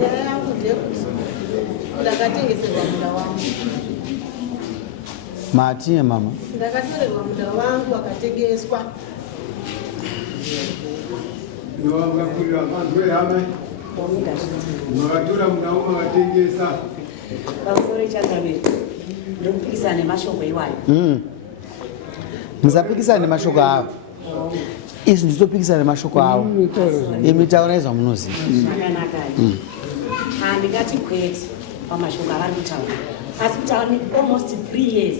nyaya yangu ndeyekuti ndakatengeserwa munda wangu. Matiye mama. Ndakatorerwa munda wangu akatengeswa. Makatora munda wangu makatengesa. Pamusoro chakaviri. Ndokupikisana nemashoko iwayo. Musapikisana nemashoko avo. Isi ndizopikisana nemashoko avo. Imitaura izva munoziva. Zvakanaka. Handingati kwete pamashoko avari kutaura. Asi kutaura ni almost 3 years.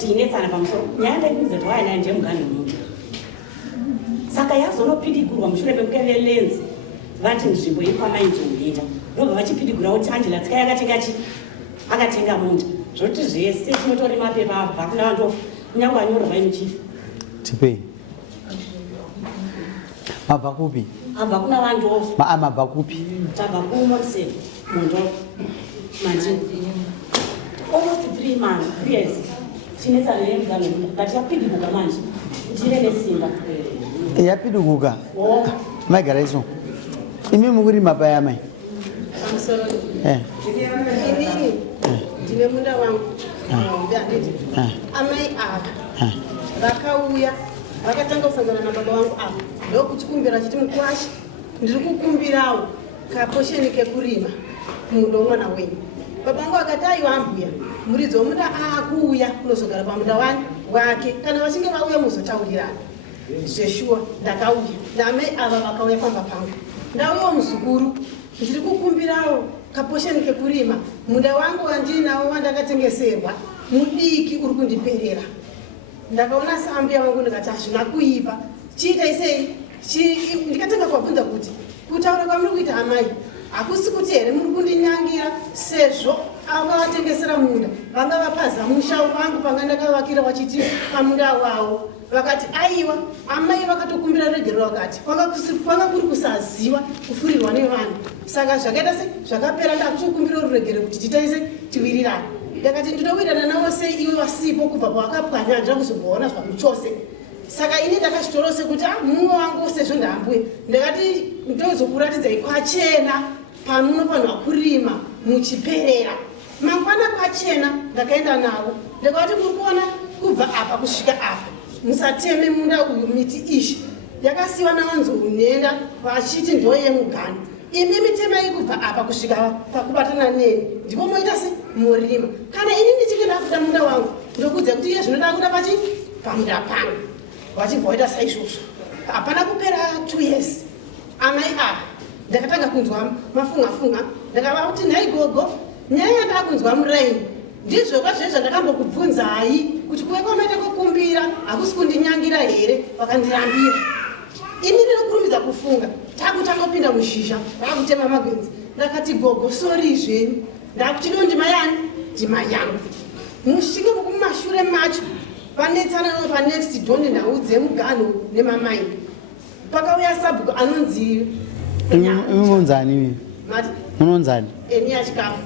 Tinetsana pamusoro. Nyaya ndaikuudza kuti wainayo ndemugani wemuntu. Saka yazonopidigurwa mushure mekukeve lenzi. Vati nzvimbo yekwamainzoenda. Ndobva vachipidigura kuti Angela Tsika akatenga munda. Zvoti zvese tinotori mapepa abva kuna vantu kunyange anyorwa imuchifi. Tipei. Mabva kupi? Abva kuna vantu. Mabva kupi? Tabva kuMorrison Mundo Manji. Almost 3 months, 3 years. Tinetsana nemugano ngati yapidigurwa manje. Ndire nesimba. Yapidigurwa. Maigara iso. Imi mukurima paya mai. Pamusoro. Inini ndine munda wangu. Amai ava vakauya vakatanga kusangana nababa vangu ava ndokuchikumbira chiti mukwasha ndiri kukumbirawo kaposheni kekurima munda womwana wenyu. Baba vangu akati aiwa ambuya muridzi womunda akuuya kunozogara pamunda wake kana vachinge vauya muzotaurirana. Zveshuwa ndakauya naamai ava vakauya pamba pangu. Ndauyawo muzukuru ndiri kukumbirawo kaposheni kekurima munda wangu wandinawo wandakatengeserwa mudiki uri kundiperera. Ndakaona sambuya vangu ndikati hazvina kuipa chiitai sei. Ndikatanga kubvunza kuti kutaura kwamuri kuita amai hakusi kuti here muri kundinyangira sezvo akavatengesera munda vanga vapaza musha wangu panga ndakavakira vachiti pamunda wavo. Vakati aiwa amai vakatokumbira regero vakati kwanga kuri kusaziva kufurirwa nevanhu. Saka zvakaita se zvakapera ndakutokumbira ruregero kuti titaise tiwirirane. Ndakati ndinowirirana navo sei iwe wasipo kubva pawakapwanya handira kuzomboona zvangu chose. Saka ini ndakazvitora sekuti mumwe wangu sezvo ndambuye ndakati ndozokuratidzai kwachena pamunofanirwa kurima muchiperera. Mangwana kwachena ndakaenda navo ndakati muri kuona kubva apa kusvika apa musateme munda uyu miti ishi yakasiwa navanzounenda vachiti ndo yemugano. Imi mitemai kubva apa kusvika pakubatana neni ndipo moita se murima. Kana ini ndichinge ndafuta munda wangu ndokudza kuti iye zvinoda kuda pachi pamunda pangu vachibva waita saizvozvo. Hapana kupera 2 years amai ndakatanga kunzwa mafunga ndakava kuti nhai gogo nyaya yandaka kunzwa muraini ndizvo kwazvo zvandakambokubvunzai kuti kuve kwamaita kukumbira hakusi kundinyangira here vakandirambira. Ini ndinokurumidza kufunga takutangopinda muzhizha vakutema magwenzi. Ndakati gogo sori zvenyu ndakuchido ndima yani ndima yangu mushinge mukumashure macho vanetsana panext door ndendau dzemugano nemamai pakauya sabhuku anonzi munonzani munonzani eni yachikafu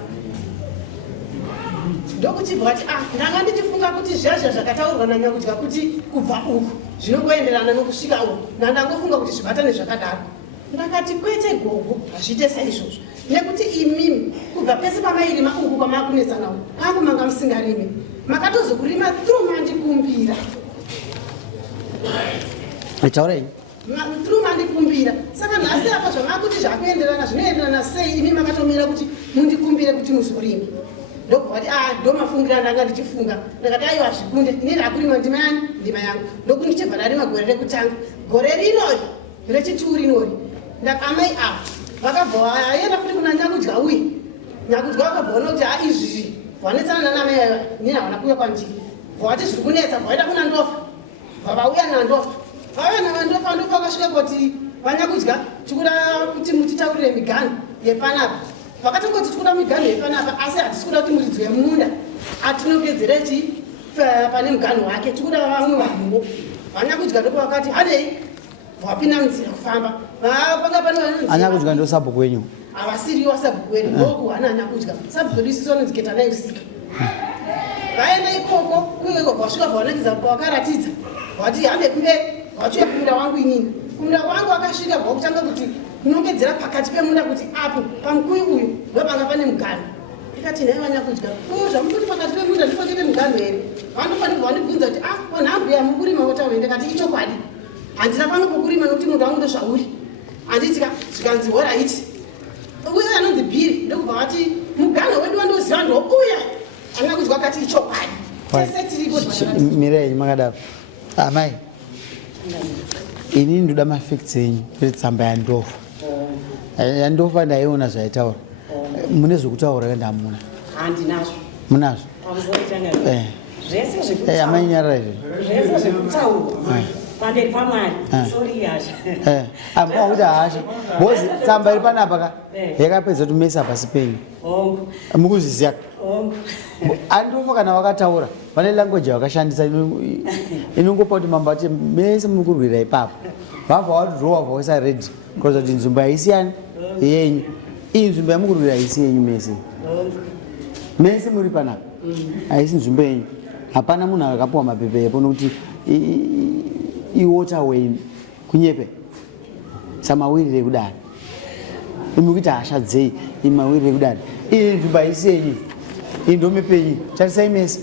ndokuchibva kuti ndanga ndichifunga kuti zvezvo zvakataurwa nanyakudya kuti kubva uku zvinongoenderana nokusvika uku nandangofunga kuti zvibatane zvakadaro. Ndakati kwete gogo hazviite saizvozvo nekuti imimi kubva pese pamairima uku kwamakunetsana uku pangu manga musingarimi makatozokurima through mandikumbira. Taurai through mandikumbira. Saka nhasi apa zvamakuti zvakuenderana zvinoenderana sei imi makatomira kuti mundikumbire kuti muzorima. Ndokubva kuti ndo mafungira ndanga ndichifunga. Ndakati aiwa zvikunde ini ndakurima ndima yani ndima yangu ndokuti ndichibva ndarima gore rekutanga gore rinori rechituru rinori ndakamai vakabva vaenda futi kuna nyakudya uyu nyakudya vakabva ona kuti izvi vanetsana nanamai nini havana kuuya kwandiri vati zviri kunetsa vaita kuna ndofa vavauya nandofa vauya navandofa ndofa vakasvika kuti vanyakudya tikuda kuti mutitaurire migano yepanapa vakatongoti tikuda migano yepanapa asi hatisi kuda kuti muridzi wemunda atinopedzere chi pane mugano wake tikuda vamwe vanhuwo vanyakudya ndopa vakati hanei wapinda munzira kufamba panga pane anyakudya ndo sabhuku wenyu havasiriwo sabhuku wedu ndoku hana anyakudya sabhuku wedu isiso nonziketa nayo usika vaenda ikoko kuikoko vasvika vaonekidza pawakaratidza vati hambe kumberi vachiuya kumunda wangu inini munda wangu wakasvika vakutanga kuti unongedzera pakati pemunda kuti apo pamukuyu uyu ndopanga pane mugano. Ndikati nhai vanyakudya zvamukuti pakati pemunda ndipo chete mugano here vanofanirwa vandibvunza kuti wanhambuya mukurima Waterway. Ndikati ichokwadi handina pano pokurima nokuti munda wangu ndozvauri handiti zvikanzi oraiti uye anonzi Bhiri ndokubva vati mugano wedu wandoziva ndouya andina kudya kati ichokwadi tese tiripo. Mirei makadaro amai inini ndoda mafacts enyu kuti tsamba yandofa yandofa ndaiona zvaitaura mune zvekutaura kandi hamuna? Handinazvo. Munazvo? Zvese zvekutaura. Amai nyarara izvi. Zvese zvekutaura. Pamberi paMwari. Sorry hasha. Amwa kuti hasha. Bozi tsamba iri panapa ka yakapedza kutumesa pasi penyu. Mukuzviziya. Andofa kana wakataura vane language yakashandisa inongopa kuti mambati mese mukurwira ipapo vabva wadhirowa vausa ready kuratidza kuti nzvimbo haisiyani yenyu. Iyi nzvimbo yamukurwira haisi yenyu mese muri panapa haisi nzvimbo yenyu. Hapana munhu akapuwa mapepe epo nokuti iWaterway kunyepe samawirire kudaro imi kuita hasha dzei imawirire kudaro. Iyi nzvimbo haisi yenyu indome penyu tarisai mese.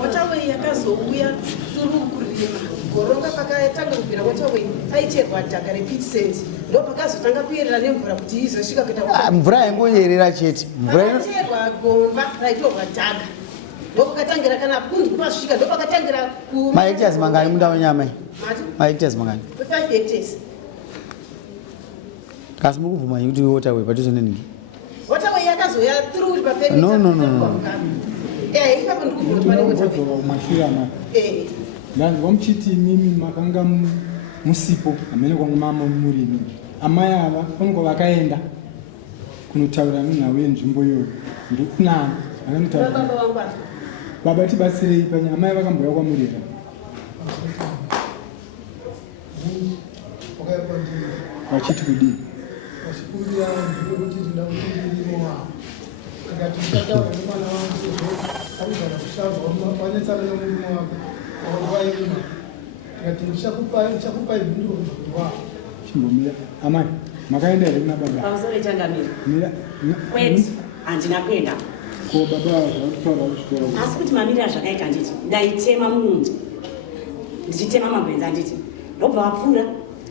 Waterway yakazouya turi kurima goronga pakatanga kubvira Waterway aicherwa dhaka repit cent ndopakazotanga kuyerera nemvura kuti izosvika kuita mvura yaingonyerera chete pakacherwa gomba raitorwa dhaka ndopakatangira kana kunzi kupasvika ndopakatangira mahectares mangani munda wenyamai? Mahectares mangani? 5 hectares. Kasi mukubvuma kuti Waterway padhuze neningi? Waterway yakazoya through paperi. No. Ipapo ndikubvuma kuti pane Waterway. Mashirama. Ndanzwa muchiti imimi makanga musipo amene kwangu mama murimi. Amai ava panongo vakaenda kunotaura nenhau yenzvimbo iyoyo. Ndokunani akandotaura. Baba tibatsirei panyaya amai vakambouya kwamurira. Vachiti kudii? Vachikuria ndikuti ndindakutirimo akati ndikataura nemwana wangu sezvo aigara kushazwa wanetsana nemurimo wake wairima akati ndichakupai bhinduro wa chimbomira. Amai makaenda here kuna baba? Pamusoro changamira. Mira. Kwete handina kuenda. Ko baba vakataura kusvikira. Asi kuti mamirira zvakaita handiti ndaitema mumunda ndichitema magwenzi handiti ndobva vapfuura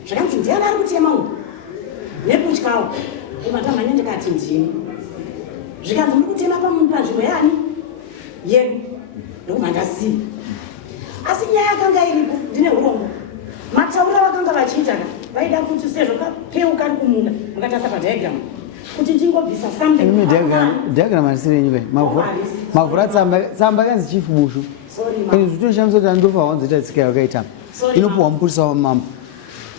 zvakanzi ndiani ari kutema umu nekutyawo imatamhanya ndikati ndini zvikanzi muri kutema panzvimbo yani yedu ndokubva ndasiya. Asi nyaya yakanga iripo ndine urombo mataura vakanga vachiita ka vaida kuti sezvo kapeuka ari kumunda vakatasa padhiagramu kuti ndingobvisa diagram harisiri yenyu kai mavhura tsamba kanzi chief bushu izvi zvitonishamisa kuti andofa wanzoita tsika yakaitama inopuhwa mupurisa wamambo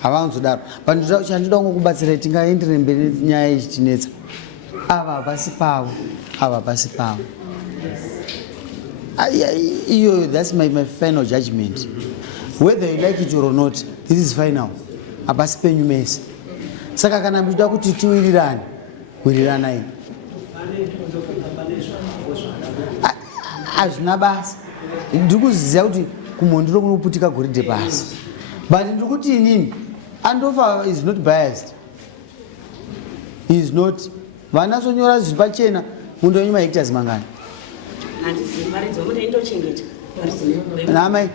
havanzodaro but chandoda kungo kubatsirai tingaendere mberi nenyaya ichitinetsa ava hapasi pavo iyoyo that's my final judgment whether you like it or not this is final hapasi penyu mese saka kana mchida kuti tiwirirane wiriranai hazvina basa. Ndiri kuziva kuti kumhonduro kunoputika goridhe basi but ndiri kuti inini Andofa is not biased. He is not. Vanasonyora zviri pachena munda wenyu mahectares mangani? Handizivi maridzi wemunda indochengeta. Namai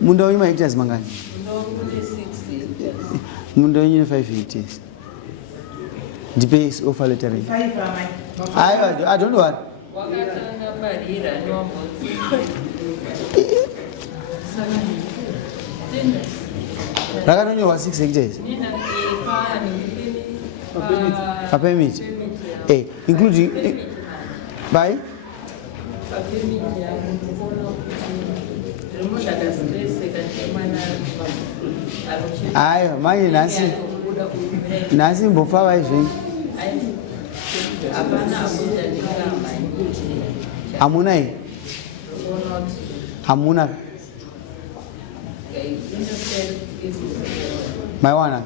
munda wenyu mahectares mangani? Munda wenyu 5 hectares. Ndipe offer letter. 5 amai. I don't know what. Rakanonyorwa 6 hectares. A permit. Including by manje nasi mbofava izvi. Hamuna hii? Hamuna. Maiwana?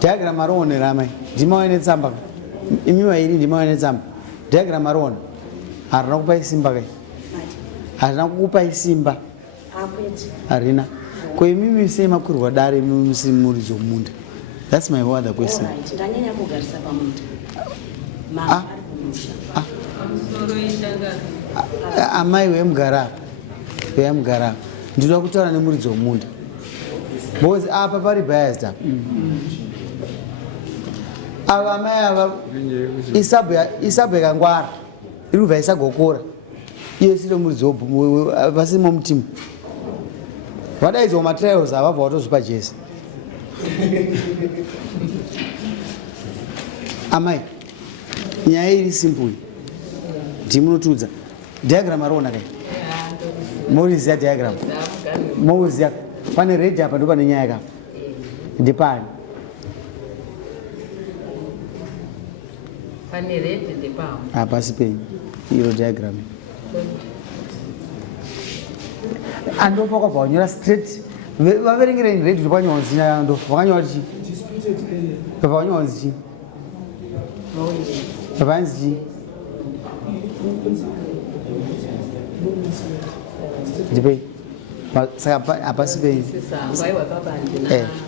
diagram arionera mai ndimaone tsamba imi vairi ndimaone tsamba diagram ariona harina kupai simba kai harina kukupai simba harina ko imimi sei makurwa dare misi muri zomunda. That's my other question. Ndanyanya kugarisa pamunda mama amai wemugara ndinoda kutaura nemuridzi womunda because apa pari biased apa ava amai ava isabwe kangwara iri kubva isagokora iye sire muridzi vasimo mutimu vadaidzwa matrials avabva vatozipa jesi amai nyaya iri simple ndimunotudza diagram ariona kai moriziya diagram moriziya pane red apa ndo pane nyaya yakapa ndipani pane red ndipao hapasi penyu iro diagram andopa kwabva wanyora straight vaverengereni red ndo panyora zina yando vakanyora chi papa wanyora chi papa hanzi chi ndipei saka hapasi penyu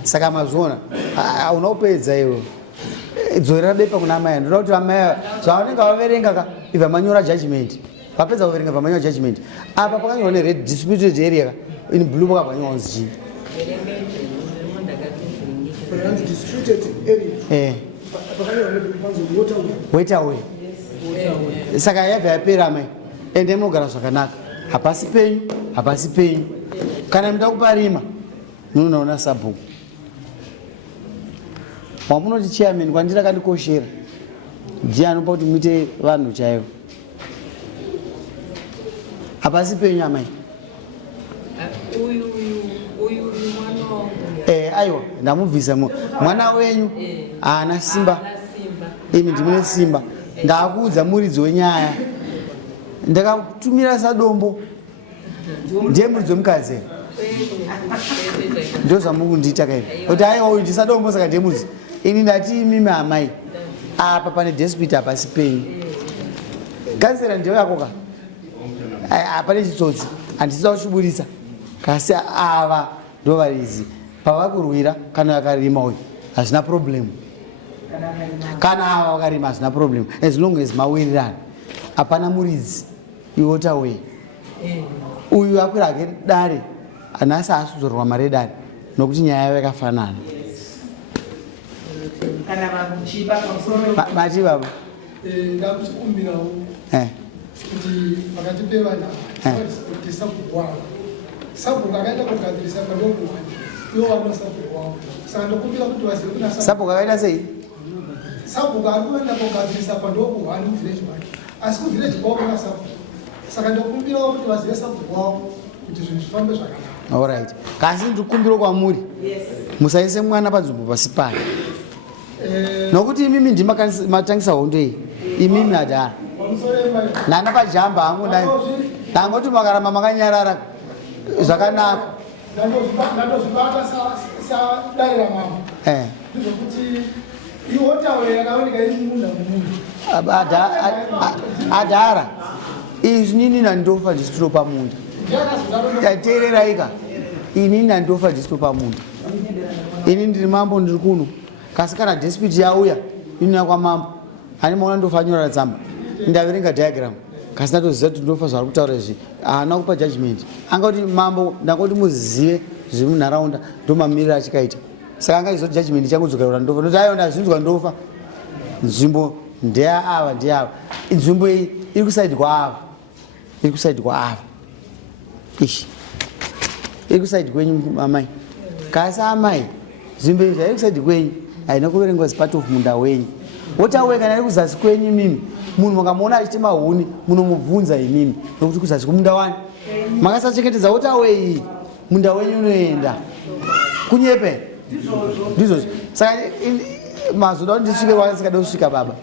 saka mazviona hauna kupedza iwe dzorera bepa kuna amai ndoda kuti amai zvavanenge vaverenga ka ibva manyora judgment vapedza kuverenga bva manyora judgment apa pakanyora nered disputed area ka in blue pakabva nyora kunzi chii waterway saka yabva yapera amai ende munogara zvakanaka hapasi penyu kana muda kuparima munoona sabhuku wamunoti chairman kwandira kandikoshera ndiye anopa kuti muite vanhu chaivo hapasi penyu amai aiwa ndamubvisa mwana wenyu haana simba imi ndimune simba ndakuudza muridzi wenyaya ndakatumira sadombo ndiye muridzi wemukadzi ndo zvamukundiita kairi kuti aiwa uyu ndisadombo saka ndiye muridzi ini ndati imimi amai apa pane dispute hapasi penyu kansera ndiyo yako ka apane chitsotsi handisisa kuchiburisa kasi ava ndo varizi pavakurwira kana vakarima uyu hazvina problemu kana ava vakarima hazvina problemu as long as mawirirana hapana muridzi iwotaway uyu akwira hake dare anasi asuzorwa mari edare nokuti nyaya yavo yakafanana mati baba ndakuchikumbirawo kuti pakati pevana kuti sabhuku wavo sabhuku akaenda kugadzirisa kwadokuwani iwo vano sabhuku wavo saka ndokumbira kuti vazive kuna sabhuku akaita sei sabhuku ari kuenda kugadzirisa kwadokuwani muvhileji wake asi kuvhileji kwavo kuna sabhuku saka ndokumbirawo kuti vazive sabhuku wavo kuti zvinhu zvifambe zvakanaka. Alright. Kasi ndikumbiro kwamuri musaise mwana panzvimbo pasi pake nokuti imimi ndimatangisa hondo iyi imimi adhara nana pajamba hangu ndangoti makaramba makanyarara zvakanaka ndandozvibata sadarira mama ndizokuti ihotawe yakaoneka iri mumunda mumunda adhara izvi nini nandofa ndisitiro pamunda tateereraika ini nandofa ndisitiro pamunda ini ndiri mambo ndiri kuno kasi kana dispute yauya inoya kwamambo ani maona ndofa anyora tsamba ndaverenga diagram kasi ndatoziva kuti ndofa zvari kutaura izvi haana kupa judgment angati mambo ndangoti muzive zviri munharaunda ndomamiriro achikaita saka angazoti judgment changodzokerera ndofa noti aiwa ndazvinzwa ndofa nzvimbo ndeyaava ndeyaava nzvimbo iyi iri kusaidi kwaava iri kusaidi kwaava ishi iri kusaidi kwenyu amai kasi amai nzvimbo iyi zvairi kusaidi kwenyu haina kuverengwa as part of munda wenyu wotawe kana iri kuzasi kwenyu mimi munhu makamuona achitema huni munomubvunza imimi nokuti kuzasi kwemunda wani makasachengetedza wotawe iyi munda wenyu unoenda kunyepe ndizvozvo saka mazoda kuti ndisvike kwasingada kusvika baba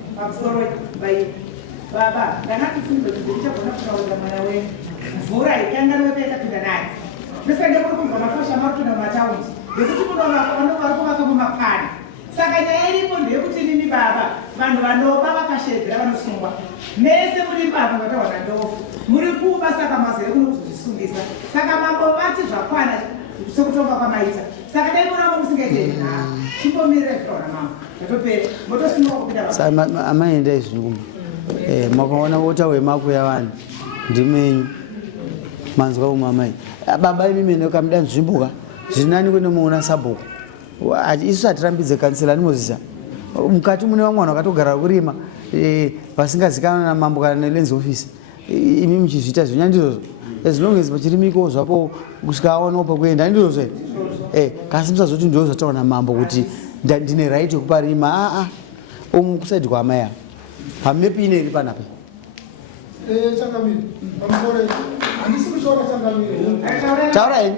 baba ndakatifunza kuti ndichagona kutaura mwana wenyu mvura ikanga rote yakapinda naye Mesenge muri kumva mafasha marutuna mataundi. Yekuti vanokuvaka mumapani. Saka nyaya iripo ndeyekuti nini baba vanhu vanoba vakashedzera vanosungwa. Mese muri mbavha vatawana ndofu. Muri kuba saka mazere kuno kuzozvisungisa. Saka mambo vati zvakwana sokutonga kwamaita. Saka dai muramba musingaitei nha. Chimbomirira kutaura mama. Yatopere. Motosimuka kupinda baba. Saka amaenda izvinguma. Makaona vota wemakuya vanhu ndimenyu manzwa umamai baba imimene ukamda nzvimboka zvinani kwene muona sabhuku isu hatirambidze kansela animozisa mukati mune vamwana vakatogara kurima vasingazikanwa namambo kana nelenzi office imi muchizviita zvinya ndizvozvo as long as pachirimiko zvapo kusvika aonawo pakuenda ndizvozvo kasi musazoti ndo zvataura namambo kuti ndine right yekupa rima umu kusaidi kwaamai avo pamepi ine iri panapa Changamire pamusoro handisi kushora Changamire taura henyu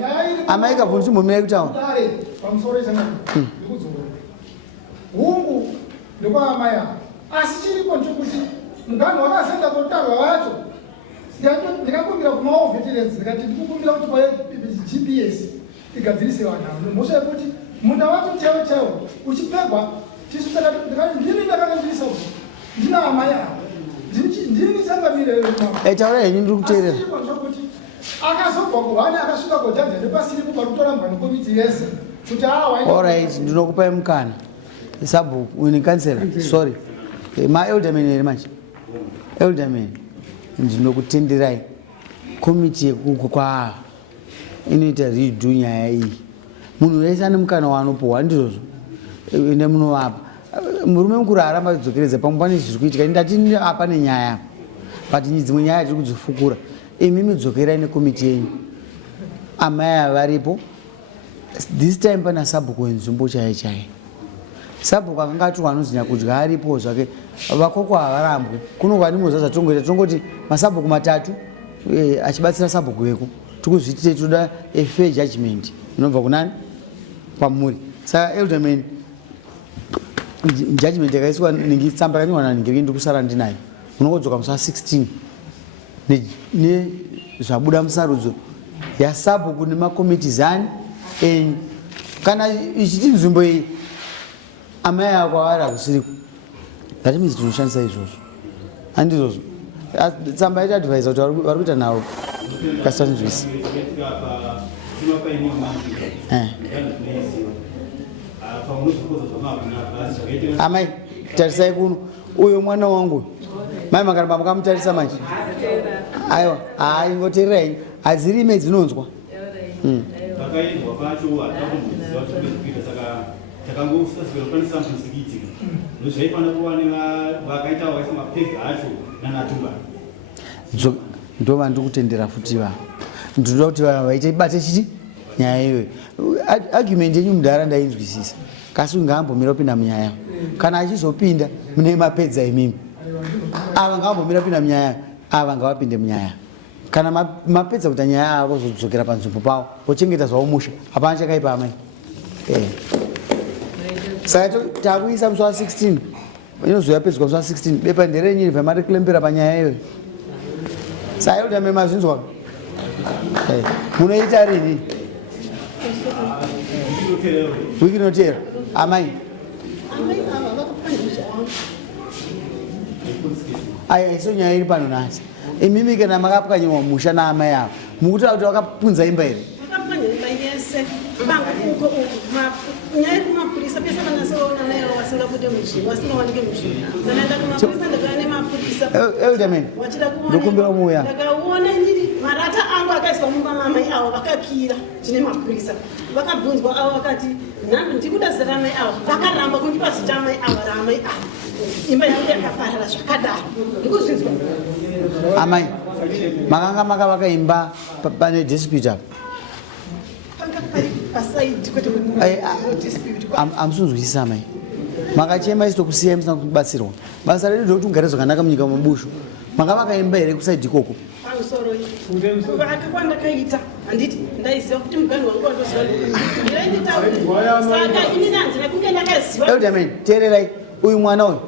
amai kabvunzi chimbomirai kutaura dare pamusoro Changamire ndikudzora hungu ndekwaamai avo asi chiripo nchokuti muganhu wakazoenda kotarwa vacho ndikakumbira kumaovhetirensi ndikati ndikukumbira kuti GPS igadzirise vanhu avo mhosva yekuti munda wacho chaiwo chaiwo uchipegwa tisu ndikati ndini ndakakandirisa ndina amai avo ndini Changamire taura henyu ndiri kuteerera kuti akazobva kuhani akasvika kojaja nepasiripo pakutorambwa nekomiti yese kuti alright ndinokupai mukana sabhuku uini kansela sorry maelderman here manje elderman ndinokutenderai komiti yekuko kwaava inoita ridu nyaya iyi munhu wese ane mukana waanopuhwa ndizvozvo ende munovapa murume mukuru aramba kudzokeredza pamwe pane zviri kuitika ndati apa nenyaya but dzimwe nyaya tiri kudzifukura imimi dzokerai nekomiti yenyu amai avaripo this time pana sabhuku wenzvimbo chaiye chaiye sabhuku akanga atorwa anozinya kudya aripo zvake vakoko havarambwe kunongwa ndimoza zvatongoita tongoti masabhuku matatu achibatsira sabhuku veko tikuzvitite toda fair judgment inobva kunani kwamuri saka elderman judgment yakaiswa tsamba yakanyorwa nanhingiriki ndiri kusara ndinayo munongodzoka musi wa16 nezvabuda musarudzo yasabhuku nemakomitizi ani enyu kana ichiti nzvimbo iyi amai ako avari hakusiriko that means tinoshandisa izvozvo handizvozvo tsamba yaita advisa kuti vari kuita navo kasanzwisi amai tarisai kuno uyo mwana wangu mai makaramba mukamutarisa manje aiwa ingoteerera henyu hadzirime dzinonzwa vakaendwa pacho hatakumboziva kuti kuita saka takangosasivira pane sample zikiitika nozvaifana kuva nevakaita vakaisa mapega acho nanatumba ndova ndiri kutendera futi vanhu ndinoda kuti vanhu vaite bate chiti nyaya iyoyo argument yenyu mudhara ndainzwisisa kasi ngaambomira kupinda munyaya kana achizopinda mune mapedza imimi ava ngaambomira kupinda munyaya ava ngavapinde munyaya kana mapedza kuti nyaya avo zodzokera panzvimbo pavo vochengeta zvavo musha hapana chakaipa amai saka takuisa musi wa16 inozoyapedzwa musi wa16 bepa nderenyini vamari kulembera panyaya iyoyo saka yodame mazvinzwa munoita rini wiki inoteera amai aya iso nyaya iri pano nhasi imimi kana makapwanyiwa musha naamai avo mukutaura kuti vakapunza imba here vakapwanya imba yese nyaya kumapurisa pese vanasoona nayo vasingabude muzvinhu vasingawanike muzvinhu kanaenda kumapurisa ndakava nemapurisa elderman ndokumbira muya ndakaona inini marata angu akaiswa mumba mamai avo vakakira chine mapurisa vakabvunzwa avo vakati ndikuda zita ramai avo vakaramba kundipa zita ramai avo ramai avo imba yangu yakaparara zvakadaro ndikuzvinzwa amai makanga makavaka imba pane dispute apo amusunzwisisa amai makachema isito kusiya musina kubatsirwa basa redu ndokuti ugare zvakanaka munyika mabushu makavaka imba here kusaidi ikoko pamusoro akakwandakaita handiti ndaiziva kuti muganhu wangu wandoziva saka ini nanzira kunge ndakaziva elderman teererai uyu mwana uyu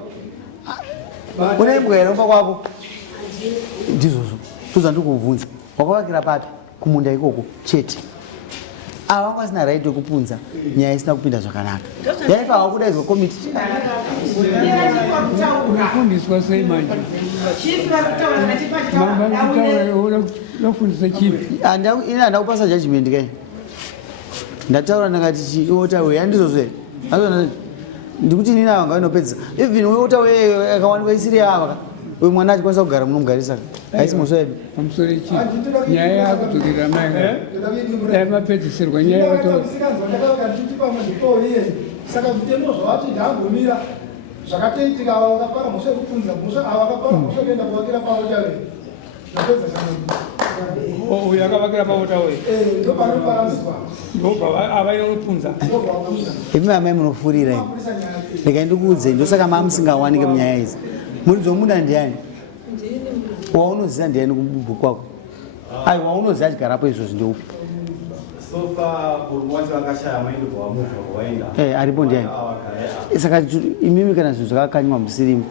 une imbwa here umba kwako ndizvozvo todza ndikuvhunza wakavakira papi kumunda ikoko chete ava vasina right yekupunza nyaya isina kupinda zvakanaka yaifawa kudaidzwa komiti Fundiswa sei manje? Nofundisa chipi? ina handa kupasa judgment kai ndataura ndakati chiota yandizozve ndikuti nini ava ngainopedzisa even weota akawanikwa isiri yavaka uyu mwana achikwanisa kugara munomugarisa haisi moso yedu Pamusoro chipi? Nyaya yakudzokera mai dai mapedzisirwa nyaya yakuto saka zvitemo zvavati ndangomira zvakatoitika ava vakapara mhosva yekupunza mhosva ava vakapara mhosva kuenda kuvakira paotawe zvapedza sana uyu akavakira paotawe ndopanoparadzwa ndobva avaina kupunza imi amai munofurira imi rekai ndikuudzei ndosaka maa musingawanike munyaya idzi muri dzomuda ndiani waunoziva ndiani kububhu kwako ai waunoziva achigarapo izvozvi ndeupi sofa kurumwacho akashaya maende kwawamuva kwawaenda aripo ndiani saka imimi kana zvinhu zvakakanywa musirimo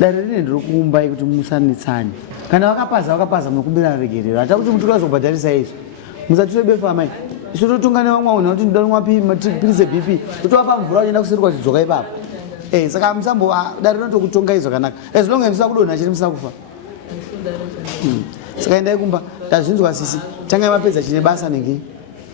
dare rine ndinokuumbai kuti musanetsane kana vakapaza munokumbira regerero hata kuti mutori wazobhadharisa izvo musatire befa amai isu totonga nevamwe auna kuti ndoda mapilise bp totovapa mvura uchienda kuseri kwachidzoka ipapo saka musambo dare rinotokutongai zvakanaka as long as musina kudonha chiri musina kufa saka endai kumba tazvinzwa sisi tangai mapedza chine basa nengei